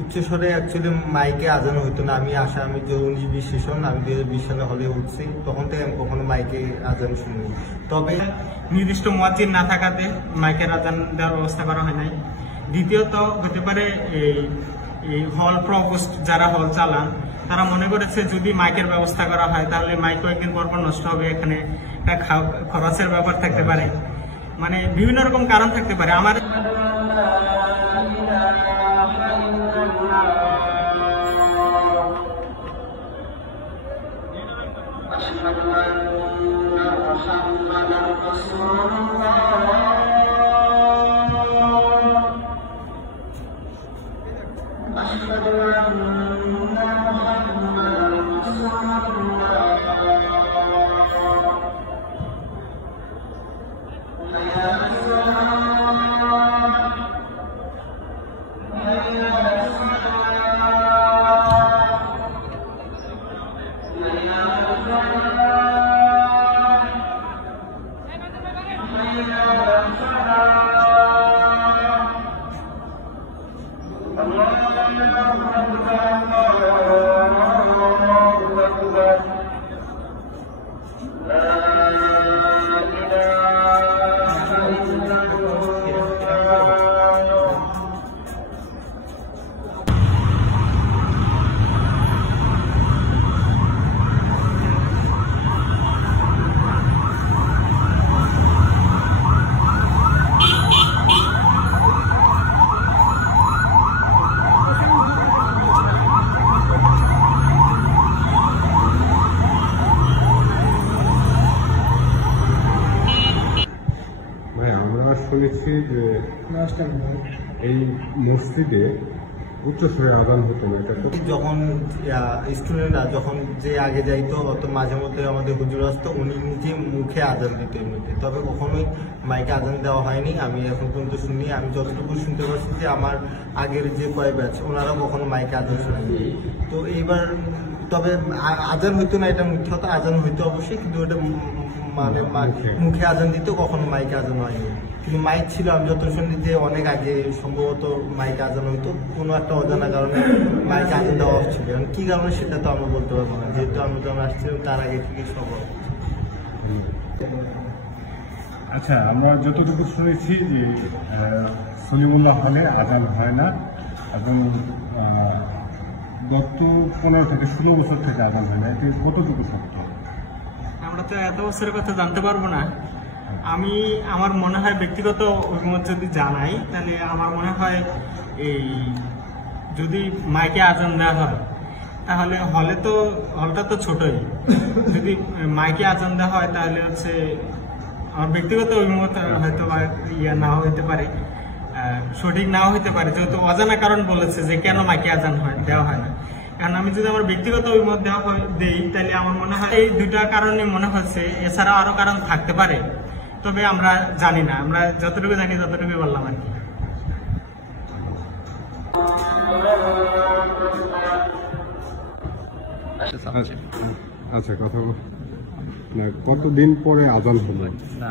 উচ্চস্বরে অ্যাকচুয়ালি মাইকে আজান হইতো না। আমি আসা আমি যে 19-20 সেশন আমি 2020 সালে হলে উঠছি, তখন থেকে আমি কখনো মাইকে আজান শুনি। তবে নির্দিষ্ট মুয়াজ্জিন না থাকাতে মাইকের আজান দেওয়ার ব্যবস্থা করা হয় নাই। দ্বিতীয়ত হতে পারে এই হল প্রভোস্ট যারা হল চালান তারা মনে করেছে যদি মাইকের ব্যবস্থা করা হয় তাহলে মাইক কয়েকদিন পর নষ্ট হবে, এখানে একটা খরচের ব্যাপার থাকতে পারে, মানে বিভিন্ন রকম কারণ থাকতে পারে। আমার শুনেছি যে এই মসজিদে উচ্চস্বরে আজান হতো না। যখন স্টুডেন্টরা যখন যে আগে যাইতো অত মাঝে মধ্যে আমাদের হুজুর আসতো, উনি নিজে মুখে আজান দিত এমনিতে, তবে কখনোই মাইকে আজান দেওয়া হয়নি। আমি এখন পর্যন্ত শুনি, আমি যতটুকু শুনতে পারছি যে আমার আগের যে কয়েক ব্যাচ ওনারা কখনো মাইকে আজান শুনেনি। তো এইবার তবে আজান হইতো না এটা মিথ্যা কথা, আজান হইতো অবশ্যই, কিন্তু ওটা মানে মুখে আজান দিত, কখনো মাইকে আজান হয়নি। কিন্তু মাইক ছিল, আমি যত শুনি যে অনেক আগে সম্ভবত মাইকে আজান হইতো, কোনো একটা অজানা কারণে মাইকে আজান দেওয়া হচ্ছিল। কি কারণে সেটা তো আমরা বলতে পারবো না, যেহেতু আমরা যখন আসছিলাম তার আগে থেকে সব। আচ্ছা, আমরা যতটুকু শুনেছি যে সলিমুল্লাহ হলে আজান হয় না এবং গত 15 থেকে 16 বছর থেকে আজান হয় না, এটি কতটুকু সত্য? আমরা তো এত বছরের কথা জানতে পারবো না। আমি আমার মনে হয় ব্যক্তিগত অভিমত যদি জানাই তাহলে আমার মনে হয় এই যদি মাইকে আজান দেওয়া হয় তাহলে হলটা তো ছোটই, যদি মাইকে আজান দেওয়া হয় তাহলে হচ্ছে আমার ব্যক্তিগত অভিমত হয়তো নাও হইতে পারে, সঠিক নাও হইতে পারে, যেহেতু অজানা কারণ বলেছে যে কেন মাইকে আজান দেওয়া হয় না। কারণ আমি যদি আমার ব্যক্তিগত অভিমত দেই তাহলে আমার মনে হয় এই দুটা কারণে মনে হচ্ছে, এছাড়াও আরো কারণ থাকতে পারে, তবে আমরা জানি না, আমরা যতটুকু জানি ততটুকু বললাম আর কি। আচ্ছা, কথা কতদিন পরে আজান হলো? না